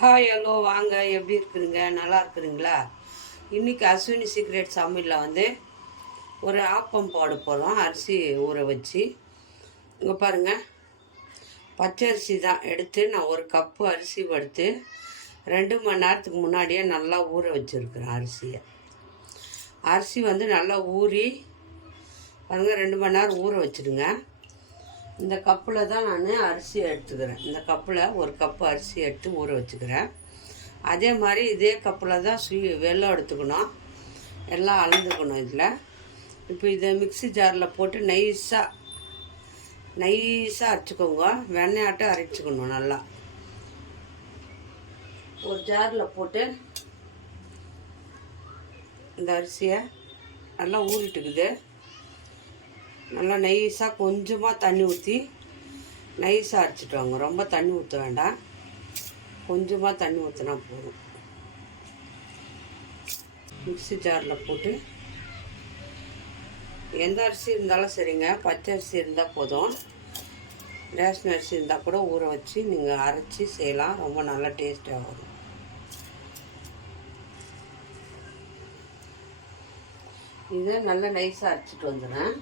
Hi hello வாங்க, எப்படி இருக்குதுங்க? நல்லா இருக்குதுங்களா? இன்றைக்கி அஸ்வினி சீக்ரெட் சமையலில் வந்து ஒரு ஆப்பம் போட போகிறோம். அரிசி ஊற வச்சு இங்கே பாருங்கள், பச்சை அரிசி தான் எடுத்து நான் ஒரு கப்பு அரிசி வறுத்து 2 மணி நேரத்துக்கு முன்னாடியே நல்லா ஊற வச்சுருக்குறேன். அரிசி வந்து நல்லா ஊறி பாருங்கள், 2 மணி நேரம் ஊற வச்சுடுங்க. இந்த கப்பில் தான் நான் அரிசி எடுத்துக்கிறேன். இந்த கப்பில் ஒரு கப்பு அரிசி எடுத்து ஊற வச்சுக்கிறேன். அதே மாதிரி இதே கப்பில் தான் வெல்லம் எடுத்துக்கணும், எல்லாம் அளந்துக்கணும். இதில் இப்போ இதை மிக்ஸி ஜாரில் போட்டு நைஸாக அரைச்சிக்கோங்க. வெண்ணெயாட்டம் அரைச்சிக்கணும். நல்லா ஒரு ஜாரில் போட்டு இந்த அரிசியை நல்லா ஊறிட்டுக்குது. நல்லா நைஸாக கொஞ்சமாக தண்ணி ஊற்றி நைஸாக அரைச்சிட்டு வாங்க. ரொம்ப தண்ணி ஊற்ற வேண்டாம், கொஞ்சமாக தண்ணி ஊற்றினா போதும். மிக்ஸி ஜாரில் போட்டு எந்த அரிசி இருந்தாலும் சரிங்க, பச்சை அரிசி இருந்தால் போதும். ரேஷன் அரிசி இருந்தால் கூட ஊற வச்சு நீங்கள் அரைச்சி செய்யலாம், ரொம்ப நல்லா டேஸ்ட்டாக வரும். இதை நல்லா நைஸாக அரைச்சிட்டு வந்துடுறேன்.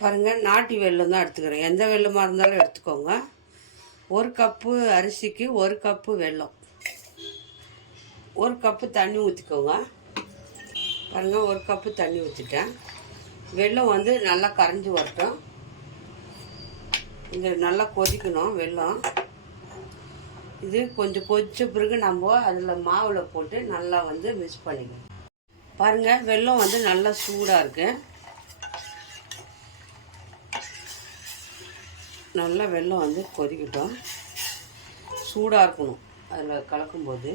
பாருங்கள், நாட்டு வெல்லம் தான் எடுத்துக்கிறேன். எந்த வெல்லமாக இருந்தாலும் எடுத்துக்கோங்க. ஒரு கப்பு அரிசிக்கு ஒரு கப்பு வெல்லம், ஒரு கப்பு தண்ணி ஊற்றிக்கோங்க. பாருங்கள், ஒரு கப்பு தண்ணி ஊற்றிட்டேன். வெல்லம் வந்து நல்லா கரைஞ்சி வரட்டும். இது நல்லா கொதிக்கணும் வெல்லம். இது கொஞ்சம் கொதிச்ச பிறகு நம்ம அதில் மாவில் போட்டு நல்லா வந்து மிக்ஸ் பண்ணிக்கணும். பாருங்கள், வெல்லம் வந்து நல்லா சூடாக இருக்குது. நல்லா வெல்லம் வந்து கொதிக்கட்டும், சூடாக இருக்கணும். அதில் கலக்கும்போது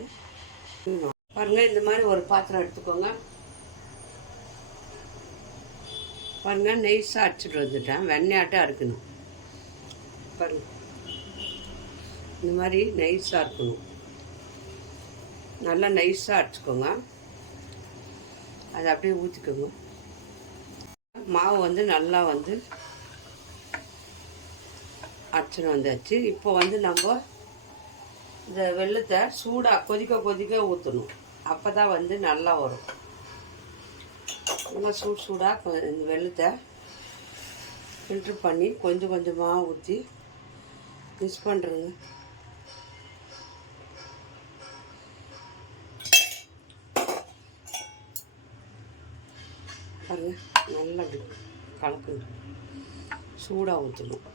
பாருங்கள், இந்த மாதிரி ஒரு பாத்திரம் எடுத்துக்கோங்க. பாருங்கள், நைஸாக அரைச்சிட்டு வந்துட்டேன். வெண்ணெயாட்டம் அரைக்கணும். பாருங்கள், இந்த மாதிரி நைஸாக இருக்கணும். நல்லா நைஸாக அரைச்சிக்கோங்க. அதை அப்படியே ஊற்றிக்கோங்க. மாவு வந்து நல்லா வந்து அரைச்சின்னு வந்தாச்சு. இப்போ வந்து நம்ம இந்த வெல்லத்தை சூடாக கொதிக்க ஊற்றணும். அப்போ தான் வந்து நல்லா வரும். நல்லா சூடாக இந்த வெல்லத்தை ஃபில்ட்ரு பண்ணி கொஞ்சம் கொஞ்சமாக ஊற்றி மிக்ஸ் பண்ணுறேங்க. பாருங்க, நல்லா கலக்குங்க. சூடாக ஊற்றணும்.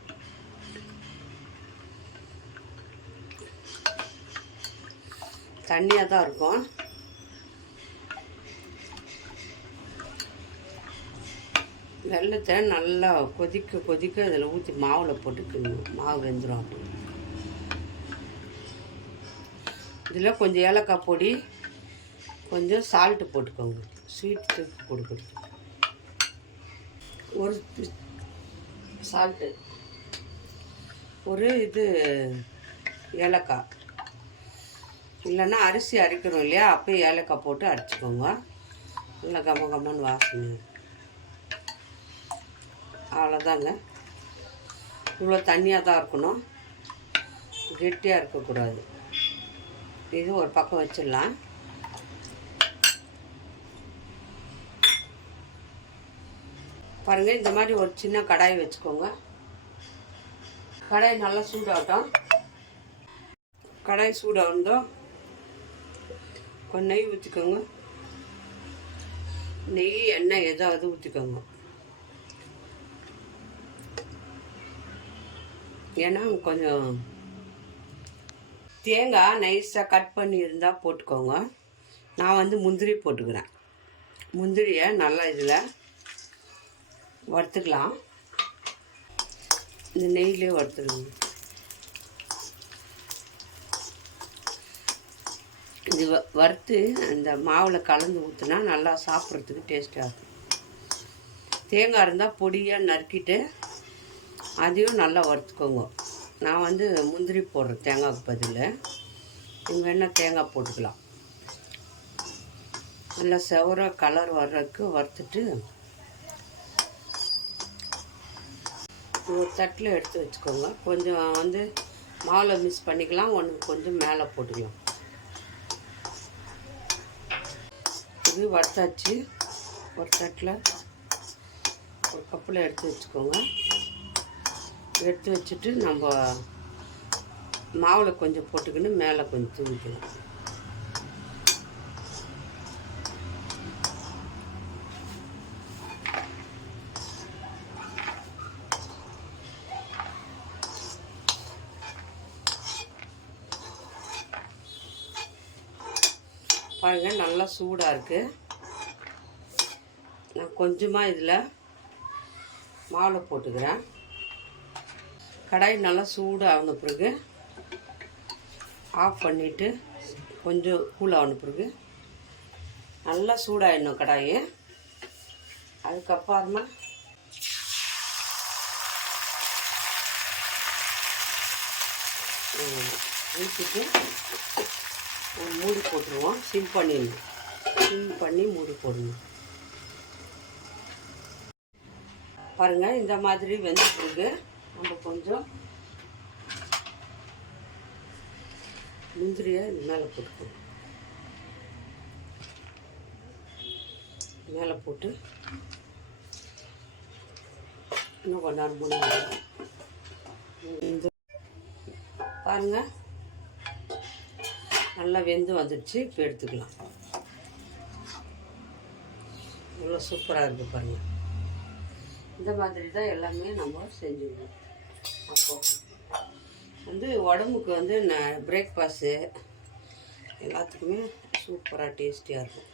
தண்ணியாக தான் இருக்கும். வெல்லத்தை நல்லா கொதிக்க இதில் ஊற்றி மாவில் போட்டுக்கணும். மாவு வெந்துடும். அப்படி இதில் கொஞ்சம் ஏலக்காய் பொடி, கொஞ்சம் சால்ட்டு போட்டுக்கோங்க. ஸ்வீட் தூக்கி கொடுக்குறது ஒரு சால்ட்டு, ஒரு ஏலக்காய். இல்லைன்னா அரிசி அரைக்கணும் இல்லையா, அப்போயே ஏலக்காய் போட்டு அரைச்சிக்கோங்க. நல்லா கம்மன்னு வாசனை. அவ்வளோதாங்க. இவ்வளோ தண்ணியாக தான் இருக்கணும், கெட்டியாக இருக்கக்கூடாது. இது ஒரு பக்கம் வச்சிடலாம். பாருங்கள், இந்த மாதிரி ஒரு சின்ன கடாய் வச்சுக்கோங்க. கடாய் நல்லா சூடாகட்டும். கடாய் சூடாகணும். கொஞ்சம் நெய் ஊற்றிக்கோங்க. நெய், எண்ணெய் ஏதாவது ஊற்றிக்கோங்க. ஏன்னா கொஞ்சம் தேங்காய் நைஸாக கட் பண்ணி இருந்தால் போட்டுக்கோங்க. நான் வந்து முந்திரி போட்டுக்கிறேன். முந்திரியை நல்லா இதில் வறுத்துக்கலாம். இந்த நெய்யிலே வறுத்துக்கணும். இது வறுத்து அந்த மாவில் கலந்து ஊற்றினா நல்லா சாப்பிட்றதுக்கு டேஸ்ட்டாக இருக்கும். தேங்காய் இருந்தால் பொடியாக நறுக்கிட்டு அதையும் நல்லா வறுத்துக்கோங்க. நான் வந்து முந்திரி போடுறேன் தேங்காய்க்கு பதில். நீங்கள் வேணால் தேங்காய் போட்டுக்கலாம். நல்லா செவர கலர் வர்றதுக்கு வறுத்துட்டு ஒரு தட்டில் எடுத்து வச்சுக்கோங்க. கொஞ்சம் வந்து மாவில் மிக்ஸ் பண்ணிக்கலாம், ஒன்று கொஞ்சம் மேலே போட்டுக்கலாம். இது வறுத்தாச்சு. ஒரு தட்டில் ஒரு கப்பில் எடுத்து வச்சுக்கோங்க. எடுத்து வச்சுட்டு நம்ம மாவில் கொஞ்சம் போட்டுக்கின்னு மேலே கொஞ்சம் தூவிக்கலாம். பாருங்கள், நல்லா சூடாக இருக்குது. நான் கொஞ்சமாக இதில் மாவில் போட்டுக்கிறேன். கடாய் நல்லா சூடாகின பிறகு ஆஃப் பண்ணிவிட்டு கொஞ்சம் கூலாகின பிறகு நல்லா சூடாகிடணும் கடாய். அதுக்கப்புறமா ஊற்றிட்டு ஒரு மூடி போட்டுருவோம். சிம் பண்ணி மூடி போடணும். பாருங்கள், இந்த மாதிரி வெந்த பிறகு நம்ம கொஞ்சம் முந்திரியை மேலே போட்டுக்கணும். மேலே போட்டு இன்னும் கொஞ்ச நேரம் மூணு இந்த பாருங்கள், நல்லா வெந்து வந்துடுச்சு. இப்போ எடுத்துக்கலாம். இவ்வளோ சூப்பராக இருக்குது பாருங்கள். இந்த மாதிரி தான் எல்லாமே நம்ம செஞ்சுக்கணும். அப்போது உடம்புக்கு பிரேக்ஃபாஸ்ட்டு எல்லாத்துக்குமே சூப்பராக டேஸ்டியாக இருக்கும்.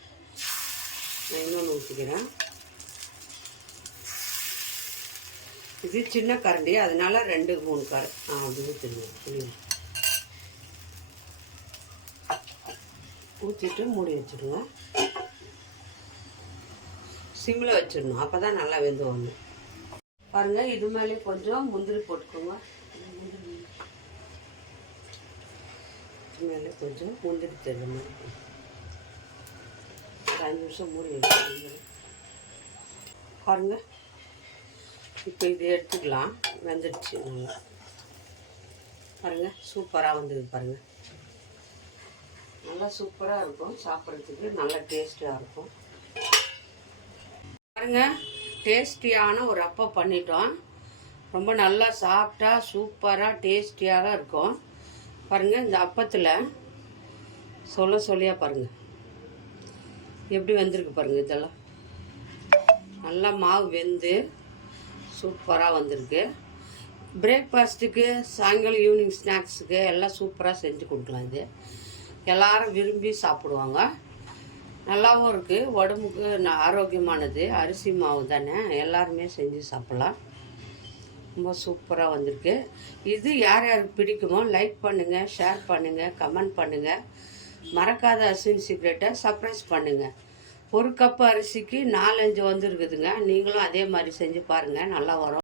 நான் இன்னொன்று ஊற்றிக்கிறேன். இது சின்ன கரண்டி, அதனால 2-3 அப்படி ஊற்றிடுங்க. ஊற்றிட்டு மூடி வச்சுடுங்க. சிம்மில் வச்சிடணும், அப்போ தான் நல்லா வெந்து வரணும். பாருங்கள், இது மேலே கொஞ்சம் முந்திரி போட்டுக்கோங்க. இது மேலே கொஞ்சம் முந்திரி தெரிஞ்ச மாதிரி 5 நிமிஷம் மூடி வச்சுருங்க. பாருங்கள், இப்போ இது எடுத்துக்கலாம். வெந்துடுச்சு நல்லா. பாருங்கள், சூப்பராக வந்தது பாருங்கள். நல்லா சூப்பராக இருக்கும். சாப்பிட்றதுக்கு நல்லா டேஸ்ட்டாக இருக்கும். பாருங்கள், டேஸ்டியான ஒரு அப்பம் பண்ணிட்டோம். ரொம்ப நல்லா சாப்பிட்டா சூப்பராக டேஸ்டியாக இருக்கும். பாருங்கள், இந்த அப்பத்தில் சொல்லியாக பாருங்கள் எப்படி வெந்திருக்கு பாருங்கள். இதெல்லாம் நல்லா மாவு வெந்து சூப்பராக வந்திருக்கு. பிரேக்ஃபாஸ்ட்டுக்கு, சாயங்காலம் ஈவினிங் ஸ்நாக்ஸுக்கு எல்லாம் சூப்பராக செஞ்சு கொடுக்கலாம். இது எல்லாரும் விரும்பி சாப்பிடுவாங்க. நல்லாவும் இருக்குது, உடம்புக்கு ஆரோக்கியமானது. அரிசி மாவு தானே, எல்லாருமே செஞ்சு சாப்பிட்லாம். ரொம்ப சூப்பராக வந்திருக்கு. இது யார் யாருக்கு பிடிக்குமோ லைக் பண்ணுங்கள், ஷேர் பண்ணுங்கள், கமெண்ட் பண்ணுங்கள். மறக்காத அஸ்வின் சீக்ரெட்டை சர்ப்ரைஸ் பண்ணுங்கள். ஒரு கப்பு அரிசிக்கு 4-5 வந்துருக்குதுங்க. நீங்களும் அதே மாதிரி செஞ்சு பாருங்கள், நல்லா வரும்.